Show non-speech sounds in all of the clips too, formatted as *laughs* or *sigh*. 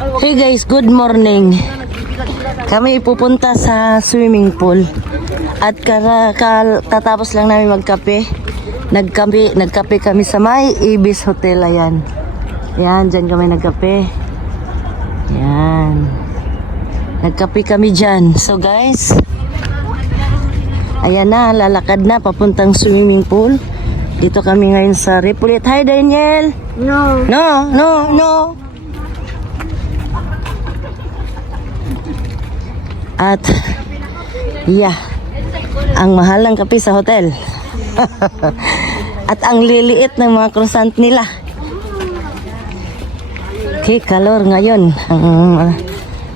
Hey guys, good morning. Kami pupunta sa swimming pool. At kara, kal, tatapos lang namin magkape. Nagkape, nagkape kami sa may Ibis Hotel. Ayan. Yan, dyan kami nagkape. Yan. Nagkape kami dyan. So guys, ayan na, lalakad na papuntang swimming pool. Dito kami ngayon sa Ripulit. Hi Daniel! No. No, no, no. At, yeah, ang mahal ng kape sa hotel. *laughs* At ang liliit ng mga croissant nila. Okay, kalor ngayon. Ang uh,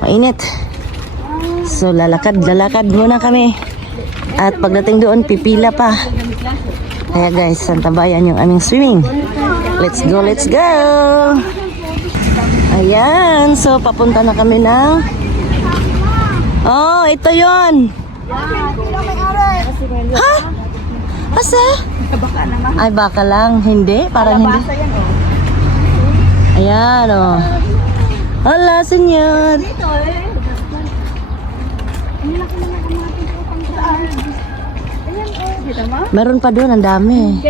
mainit. So, lalakad, lalakad muna kami. At pagdating doon, pipila pa. Kaya guys, Santa Bayan yung aming swimming. Let's go, let's go! Ayan, so papunta na kami ng... Oh, ito yon. Ha? Asa? Ay, baka lang. Hindi, parang hindi. Ayan, oh. Hola, senyor. Meron pa doon, ang dami.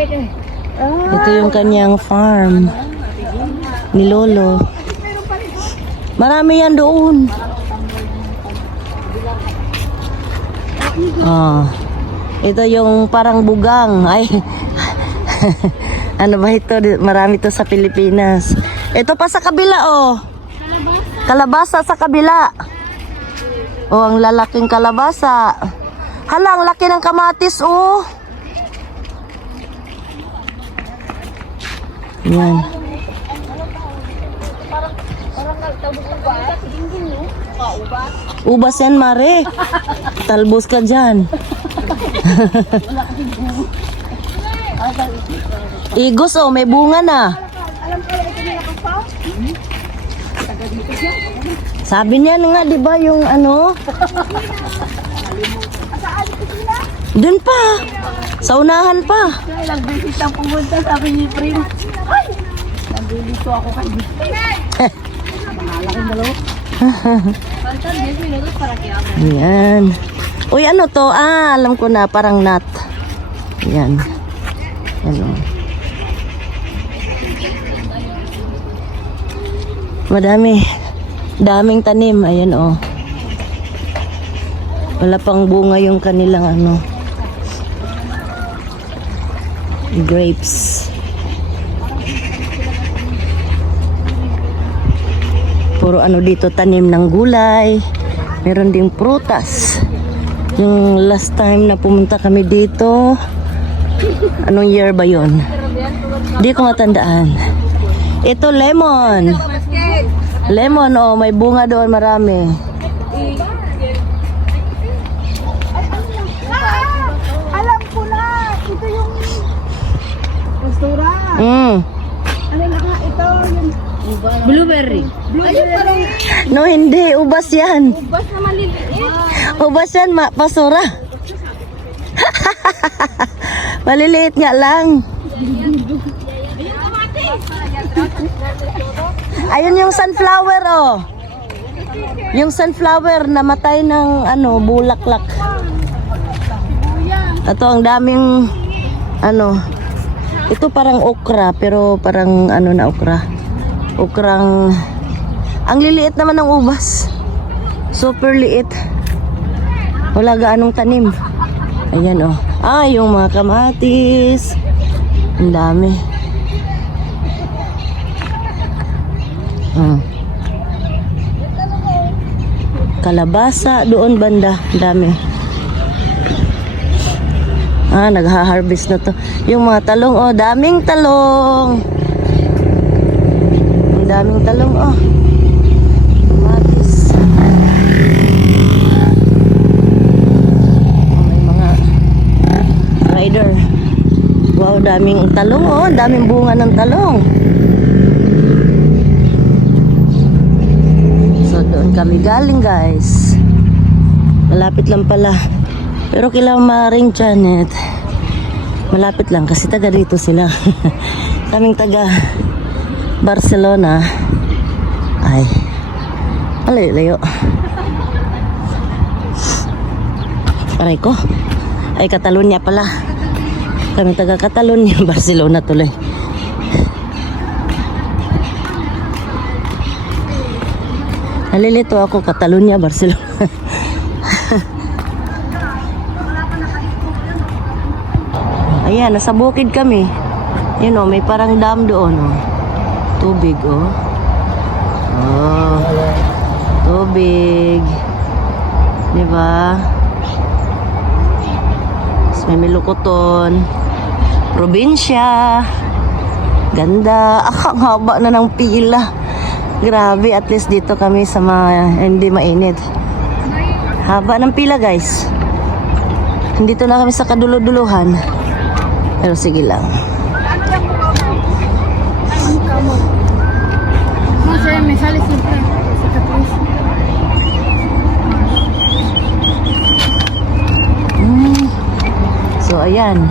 Ito yung kanyang farm. Ni Lolo. Marami yan doon. Oh. Ito yung parang bugang. Ay. *laughs* ano ba ito? Marami to sa Pilipinas. Ito pa sa kabila, oh. Kalabasa sa kabila. Oh, ang lalaking kalabasa. Hala, ang laki ng kamatis, oh. Yan. Ubas yan, Mare. Talbos ka dyan. Igos, oh, may bunga na. Sabi niya nga, di ba, yung ano? Doon pa. Sa unahan pa. Ilang beses lang pumunta, sabi ni Prim. Ay! Nandito ako kay Malaking *laughs* dalawa. Faltan 10 minutos para que hable. Ayan. Uy, ano to? Ah, alam ko na, parang nut. Ayan. Ayan o. Madami. Daming tanim. Ayan o. Wala pang bunga yung kanilang ano. Grapes. Puro ano dito tanim ng gulay. Meron ding prutas. Yung last time na pumunta kami dito, anong year ba yon? Hindi ko matandaan. Ito lemon. Lemon, oh, may bunga doon marami. Alam ko na! Ito yung... Restaurant! Mm. Ano na nga ito? Blueberry. Parang No, hindi. Ubas yan. bus na maliliit. Ubas yan, ma pasura. *laughs* Maliliit nga lang. Ayun yung sunflower, oh. Yung sunflower namatay ng ano, bulaklak. Ito ang daming ano. Ito parang okra pero parang ano na okra. Okrang ang liliit naman ng ubas. Super liit. Wala gaanong tanim. Ayan oh. Ah, yung mga kamatis. Ang dami. Hmm. Kalabasa doon banda. Ang dami. Ah, nagha-harvest na to. Yung mga talong, oh, daming talong. Daming talong, oh. Kamatis. Oh, may mga rider. Wow, daming talong, oh. Daming bunga ng talong. So, doon kami galing, guys. Malapit lang pala. Pero kailangan maring Janet. Malapit lang kasi taga dito sila. *laughs* Kaming taga Barcelona. Ay, Malayo-layo. Aray ko. Ay, Catalonia pala. Kami taga Catalonia, *laughs* Barcelona tuloy. Nalilito ako, Catalonia, Barcelona. *laughs* Ayan, nasa bukid kami. Yun oh, may parang dam doon oh. Tubig oh. Oh. Tubig. Di ba? May milukoton. Probinsya. Ganda. *laughs* Ah, haba na ng pila. Grabe, at least dito kami sa mga hindi mainit. Haba ng pila, guys. Dito na kami sa kaduluduluhan. Pero sige lang. No sé, me sale siempre cicatriz. Mm. So, ayan.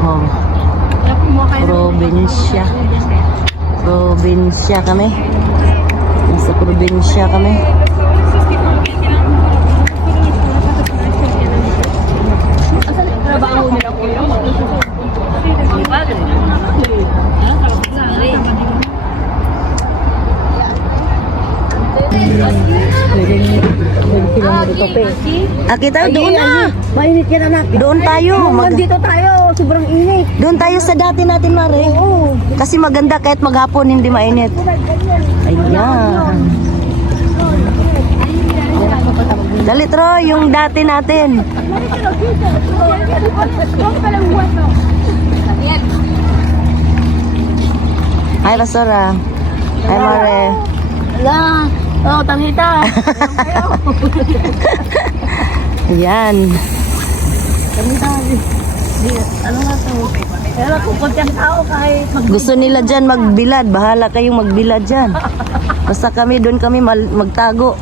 Oh, probinsya. Probinsya kami. Nasa probinsya kami. Ah, kita doon na. Mainit yan anak. Doon tayo. Mag, Dito tayo, sobrang init. doon tayo sa dati natin, Mare. Oo. Kasi maganda kahit maghapon hindi mainit. Ayan. Dali, Troy, yung dati natin. Hi, Basura. Hi, Mare. Ala, oh, tangita. *laughs* Ayan. Tangita. Ano nga to? Pero kung konti tao kahit. Gusto nila dyan magbilad. Bahala kayong magbilad dyan. Basta kami, doon kami magtago.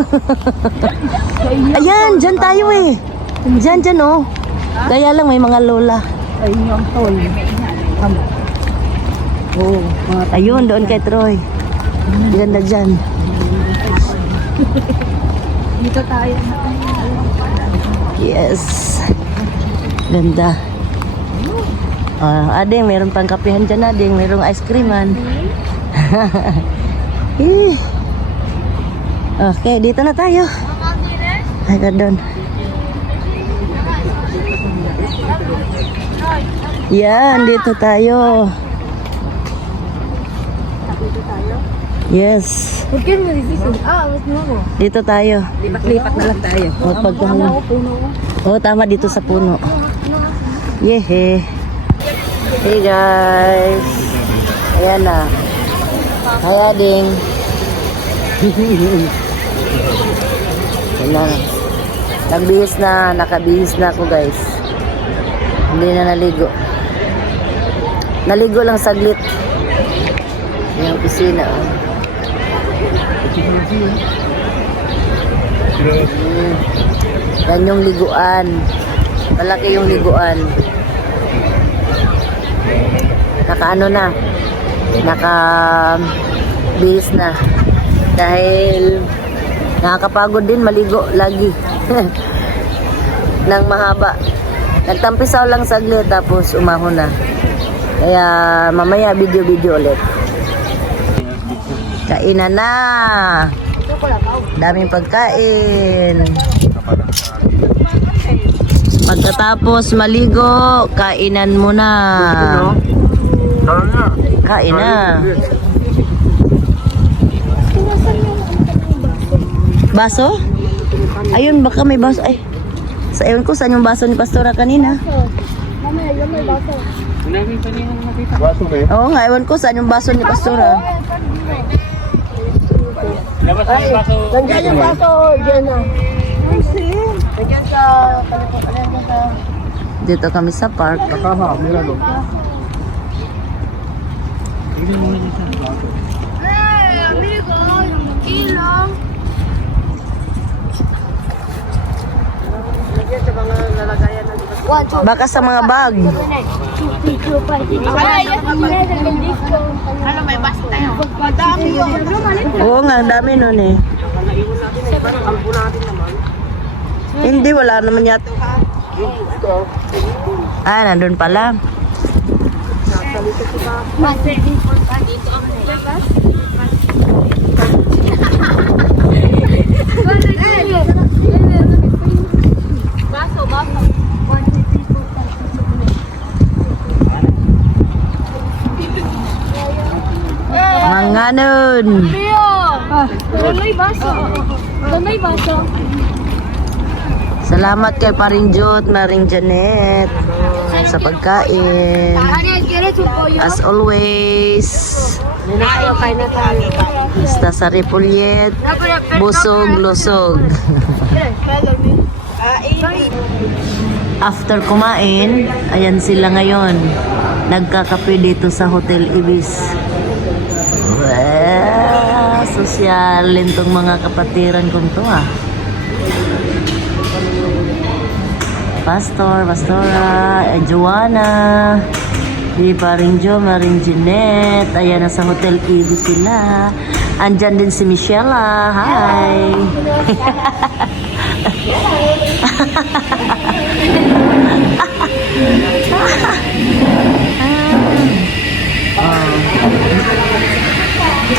*laughs* Ayan, dyan tayo eh. Dyan, dyan oh. Kaya lang may mga lola. Ay, yung tol. Oh, ayun, doon kay Troy. Ganda dyan. Dito tayo. Yes. Ganda. Ah, ading, meron pang kapehan dyan, ading. Merong ice creaman. *laughs* Okay, dito na tayo. Ay, doon. Yan, dito tayo. Yes. Ah, dito tayo. Lipat-lipat na lang tayo. O, pagka, puno. Oh, tama dito sa puno. Yehe. Hey guys. Ayan na. Hi Ading. Ayan na. Nagbihis na. Nakabihis na ako guys. Hindi na naligo. Naligo lang saglit. Yung kusina. oh. Yan yung liguan. Malaki yung liguan. Naka ano na. Naka bihis na. Dahil nakakapagod din maligo lagi. *laughs* Nang mahaba. Nagtampisaw lang saglit tapos umahon na. Kaya mamaya video-video ulit. Kainan na. Daming pagkain. Pagkatapos maligo, kainan mo na. Kain na. Baso? Ayun, baka may baso. Ay, sa ewan ko, saan yung baso ni Pastora kanina? Mamaya, yun may baso. Oo nga, ewan ko, saan yung baso ni Pastora? Nandiyan yung baso, dyan na. Ay, sim. Nandiyan sa... Nandiyan sa... Dito kami sa park. Eh, amigo, kilo. Nandiyan sa mga lalagayan ng One, two, Baka sa mga bag. three, two, five, six, seven, eight, Ano, may bus tayo. Madami yun. Oo nga, ang dami nun eh. Hindi, wala naman yata. Ah, nandun pala. Eight. Baso, baso. One, two, three, four, five, six, seven, eight. Mga nun. Leo! Doon may baso. Doon may baso. Salamat kay Paring Jot, Maring Janet sa pagkain. As always, basta sa Ripollet, busog, lusog. *laughs* After kumain, ayan sila ngayon. Nagkakape dito sa Hotel Ibis. Well, sosyalin tong mga kapatiran kong to ah. Pastor, Pastora, eh, Joanna, di paring Jo, maring Jeanette, ayan na sa Hotel Ibis sila. Andyan din si Michelle, hi! *laughs*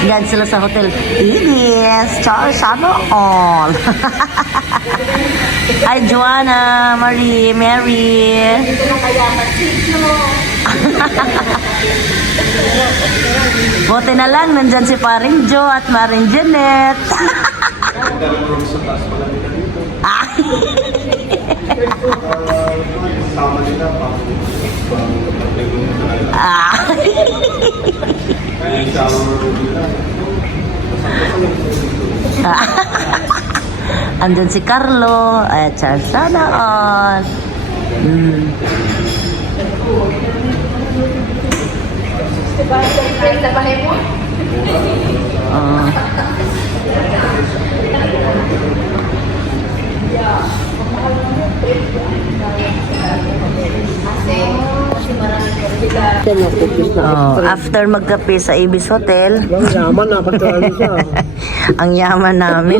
Yan sila sa Hotel Ibis. Ciao, sana all. *laughs* Hi, Joanna, Marie, Mary. *laughs* Buti na lang, nandyan si paring Jo at Maring Janet. *laughs* Ah. Ah. *laughs* Andyan si Carlo. At sana all. Mm. Oh. Oh, after magkape sa Ibis Hotel, Ang yaman na, siya. *laughs* ang yaman namin.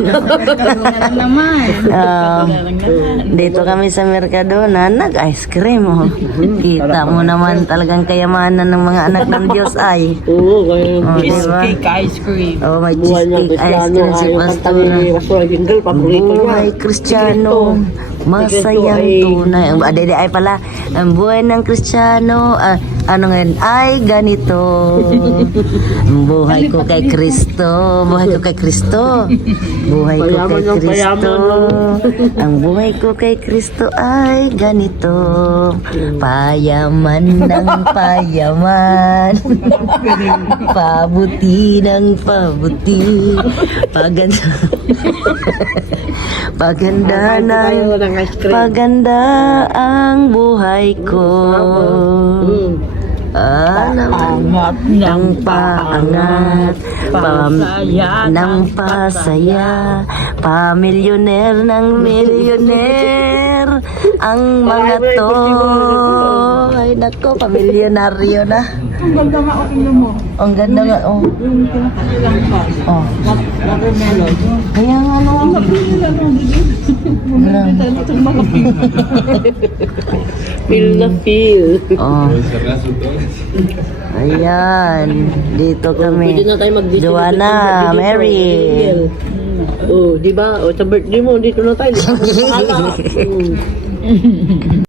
Ah, *laughs* dito kami sa Mercadona, nag-ice cream. Oh. Kita mo naman talagang kayamanan ng mga anak ng Diyos ay. Oo, Oh, diba? ice cream. Oh, may buhay ng cheesecake ice Kristiyano cream si Pastor. paborito niya. Buhay Kristiyano, masayang tunay. Ang ah, dede ay pala, ang buhay ng Kristiyano, ah, ano ngayon, ay ganito. *laughs* Ang buhay ko kay Kristo, buhay ko kay Kristo. Buhay ko Payaman kay ng Kristo. payaman. Ang buhay ko kay Kristo ay ganito. Payaman ng payaman. *laughs* Pabuti ng pabuti. Paganda. *laughs* Paganda cream. Paganda ang buhay ko. Ah, naman. Ng paangat, pam, ng pasaya, pamilyoner ng milyoner, ang mga to. Ay, nako, pamilyonaryo na. Ang ganda nga o tingnan mo. Ang ganda nga, oh. Yung pinakailang pa. Oh. Watermelon. Kaya nga no. Ang na nung bigyan. Bumili tayo itong mga *laughs* Feel na feel. Oh. *laughs* Ayan, dito kami. Pwede na tayo mag-Disney. Joanna, Dito, Mary. Oh, di ba? O, sa birthday mo, dito na tayo. Di ba? Hmm.